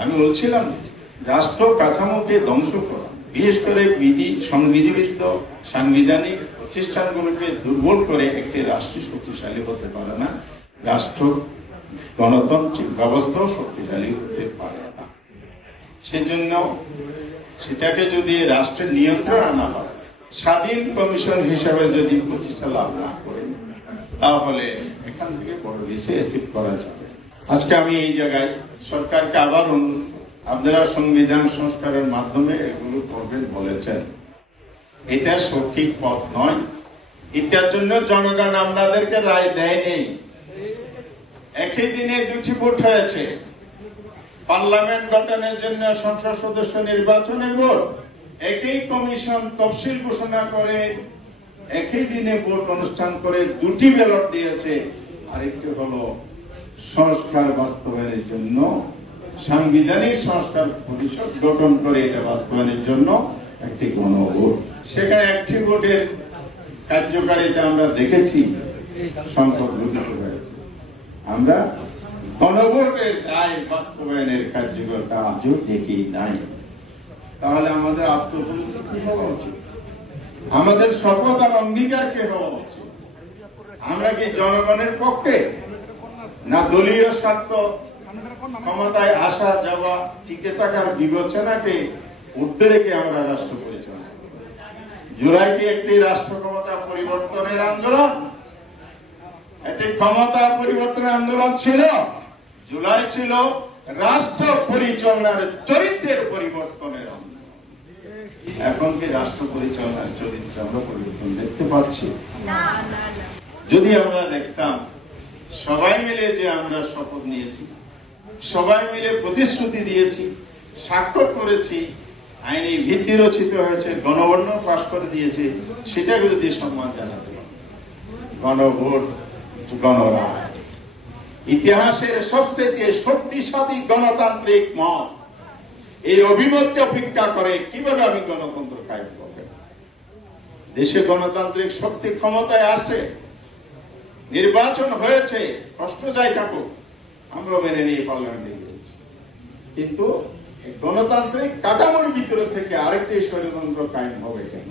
আমি বলছিলাম রাষ্ট্র কাঠামোকে ধ্বংস করা, বিশেষ করে সংবিধিবদ্ধ সাংবিধানিক প্রতিষ্ঠানগুলোকে দুর্বল করে একটি রাষ্ট্র শক্তিশালী হতে পারে না, রাষ্ট্র গণতান্ত্রিক ব্যবস্থাও শক্তিশালী হতে পারে না। সেজন্য সেটাকে যদি রাষ্ট্রের নিয়ন্ত্রণ আনা হয়, স্বাধীন কমিশন হিসাবে যদি প্রতিষ্ঠা লাভ না করে, তাহলে এখান থেকে বড় বেশি অ্যাচিভ করা যাবে। আজকে আমি এই জায়গায় সরকারকে আবার আপনারা সংবিধান সংস্কারের মাধ্যমে এগুলো করবেন বলেছেন, এটা সঠিক পথ নয়। এটার জন্য জনগণ আপনাদেরকে রায় দেয়নি। একই দিনে দুটি ভোট হয়েছে, পার্লামেন্ট গঠনের জন্য সংসদ সদস্য নির্বাচনের ভোট। একই কমিশন তফসিল ঘোষণা করে একই দিনে ভোট অনুষ্ঠান করে দুটি ব্যালট দিয়েছে। আরেকটি হলো সংস্কার বাস্তবায়নের জন্য সাংবিধানিক সংস্কার পরিষদ গঠন করে এটা বাস্তবায়নের জন্য একটি গণভোট। সেখানে একটি ভোটের কার্যকারিতা আমরা দেখেছি সংকট ঘটিত হয়েছে। আমরা গণভোটের রায় বাস্তবায়নের কার্যকরতা আজও দেখি নাই। তাহলে আমাদের আত্মপরিচয় কি হওয়া উচিত? আমাদের শপথ আর অঙ্গীকার কে হওয়া উচিত? আমরা কি জনগণের পক্ষে, না দলীয় স্বার্থ, ক্ষমতায় আসা যাওয়া, টিকে থাকার বিবেচনাকে উঠতে রেখে আমরা রাষ্ট্র পরিচালনা? জুলাই কি একটি রাষ্ট্র ক্ষমতা পরিবর্তনের আন্দোলন? একটি ক্ষমতা পরিবর্তনের আন্দোলন ছিল? জুলাই ছিল রাষ্ট্র পরিচালনার চরিত্রের পরিবর্তনের আন্দোলন। এখন কি রাষ্ট্র পরিচালনার চরিত্রে আমরা পরিবর্তন দেখতে পাচ্ছি? যদি আমরা দেখতাম সবাই মিলে যে আমরা শপথ নিয়েছি, সবাই মিলে প্রতিশ্রুতি দিয়েছি, স্বাক্ষর করেছি, আইনি ভিত্তি রচিত হয়েছে, গণবর্ণ পাশ করে দিয়েছে, সেটাকে যদি সম্মান জানাতে হবে। গণভোট, গণরায়, ইতিহাসের সবচেয়ে শক্তিশালী গণতান্ত্রিক মত, এই অভিমতকে অপেক্ষা করে কিভাবে আমি গণতন্ত্র কায়েম করব। দেশে গণতান্ত্রিক শক্তি ক্ষমতায় আসে, নির্বাচন হয়েছে, কষ্ট যাই থাকুক, আমরা মেনে নিয়ে পার্লামেন্টে গিয়েছি। কিন্তু গণতান্ত্রিক কাঠামোর ভিতরে থেকে আরেকটি ষড়যন্ত্র কায়েম হবে কেন?